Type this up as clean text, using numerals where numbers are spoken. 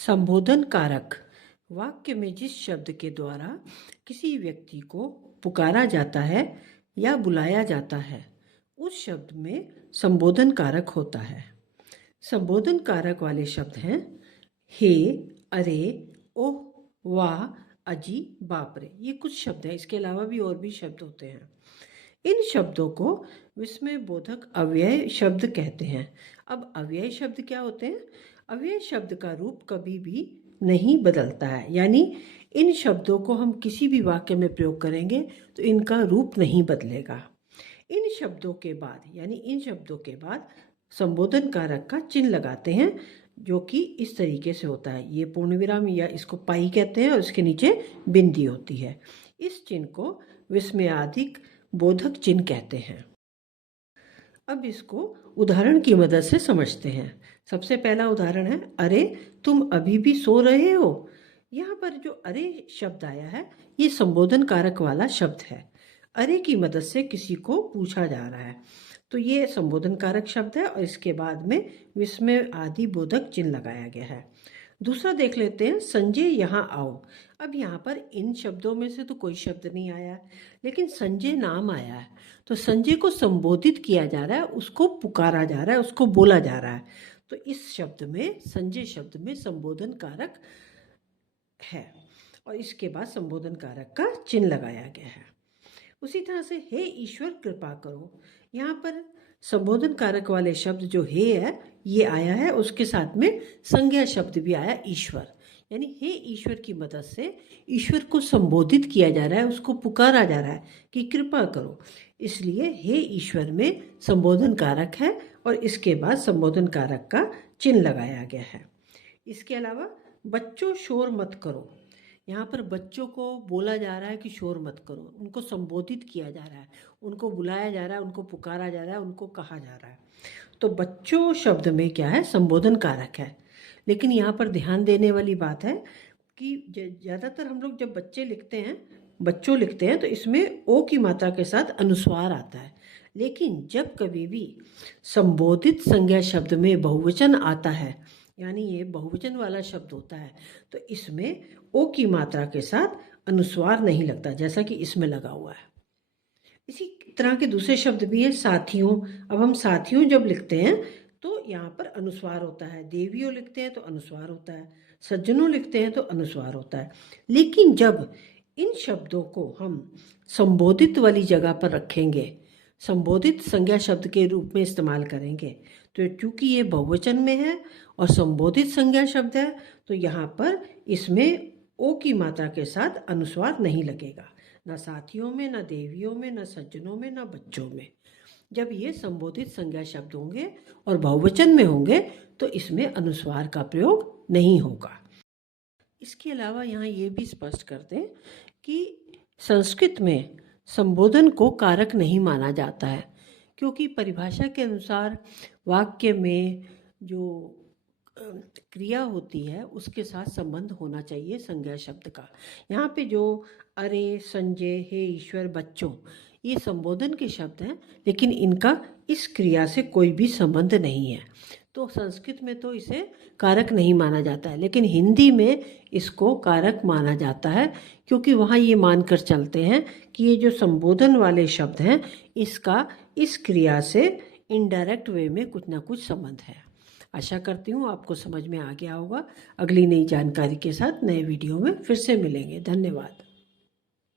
संबोधन कारक वाक्य में जिस शब्द के द्वारा किसी व्यक्ति को पुकारा जाता है या बुलाया जाता है उस शब्द में संबोधन कारक होता है। संबोधन कारक वाले शब्द हैं हे, अरे, ओह, वाह, अजी, बाप रे। ये कुछ शब्द हैं, इसके अलावा भी और भी शब्द होते हैं। इन शब्दों को विस्मय बोधक अव्यय शब्द कहते हैं। अब अव्यय शब्द क्या होते हैं? अव्यय शब्द का रूप कभी भी नहीं बदलता है, यानी इन शब्दों को हम किसी भी वाक्य में प्रयोग करेंगे तो इनका रूप नहीं बदलेगा। इन शब्दों के बाद संबोधन कारक का चिन्ह लगाते हैं, जो कि इस तरीके से होता है। ये पूर्ण विराम या इसको पाई कहते हैं और इसके नीचे बिंदी होती है। इस चिन्ह को विस्मयादिक बोधक चिन्ह कहते हैं। अब इसको उदाहरण की मदद से समझते हैं। सबसे पहला उदाहरण है, अरे तुम अभी भी सो रहे हो। यहाँ पर जो अरे शब्द आया है ये संबोधन कारक वाला शब्द है। अरे की मदद से किसी को पूछा जा रहा है, तो ये संबोधन कारक शब्द है और इसके बाद में विस्मय आदि बोधक चिन्ह लगाया गया है। दूसरा देख लेते हैं, संजय यहाँ आओ। अब यहाँ पर इन शब्दों में से तो कोई शब्द नहीं आया है, लेकिन संजय नाम आया है, तो संजय को संबोधित किया जा रहा है, उसको पुकारा जा रहा है, उसको बोला जा रहा है। तो इस शब्द में, संजय शब्द में संबोधन कारक है और इसके बाद संबोधन कारक का चिन्ह लगाया गया है। उसी तरह से हे ईश्वर कृपा करो, यहाँ पर संबोधन कारक वाले शब्द जो हे है ये आया है, उसके साथ में संज्ञा शब्द भी आया ईश्वर, यानी हे ईश्वर की मदद से ईश्वर को संबोधित किया जा रहा है, उसको पुकारा जा रहा है कि कृपा करो। इसलिए हे ईश्वर में संबोधन कारक है और इसके बाद संबोधन कारक का चिन्ह लगाया गया है। इसके अलावा बच्चों शोर मत करो, यहाँ पर बच्चों को बोला जा रहा है कि शोर मत करो, उनको संबोधित किया जा रहा है, उनको बुलाया जा रहा है, उनको पुकारा जा रहा है, उनको कहा जा रहा है। तो बच्चों शब्द में क्या है? संबोधन कारक है। लेकिन यहाँ पर ध्यान देने वाली बात है कि ज़्यादातर हम लोग जब बच्चों लिखते हैं तो इसमें ओ की मात्रा के साथ अनुस्वार आता है। लेकिन जब कभी भी संबोधित संज्ञा शब्द में बहुवचन आता है, यानी ये बहुवचन वाला शब्द होता है, तो इसमें ओ की मात्रा के साथ अनुस्वार नहीं लगता, जैसा कि इसमें लगा हुआ है। इसी तरह के दूसरे शब्द भी है, साथियों। अब हम साथियों जब लिखते हैं तो यहाँ पर अनुस्वार होता है, देवियों लिखते हैं तो अनुस्वार होता है, सज्जनों लिखते हैं तो अनुस्वार होता है। लेकिन जब इन शब्दों को हम संबोधित वाली जगह पर रखेंगे, संबोधित संज्ञा शब्द के रूप में इस्तेमाल करेंगे, तो चूंकि ये बहुवचन में है और संबोधित संज्ञा शब्द है, तो यहाँ पर इसमें ओ की मात्रा के साथ अनुस्वार नहीं लगेगा, ना साथियों में, ना देवियों में, ना सज्जनों में, ना बच्चों में। जब ये संबोधित संज्ञा शब्द होंगे और बहुवचन में होंगे तो इसमें अनुस्वार का प्रयोग नहीं होगा। इसके अलावा यहाँ ये भी स्पष्ट कर दें कि संस्कृत में संबोधन को कारक नहीं माना जाता है, क्योंकि परिभाषा के अनुसार वाक्य में जो क्रिया होती है उसके साथ संबंध होना चाहिए संज्ञा शब्द का। यहाँ पे जो अरे, संजय, हे ईश्वर, बच्चों, ये संबोधन के शब्द हैं, लेकिन इनका इस क्रिया से कोई भी संबंध नहीं है, तो संस्कृत में तो इसे कारक नहीं माना जाता है। लेकिन हिंदी में इसको कारक माना जाता है, क्योंकि वहाँ ये मानकर चलते हैं कि ये जो संबोधन वाले शब्द हैं इसका इस क्रिया से इनडायरेक्ट वे में कुछ ना कुछ संबंध है। आशा करती हूँ आपको समझ में आ गया होगा। अगली नई जानकारी के साथ नए वीडियो में फिर से मिलेंगे। धन्यवाद।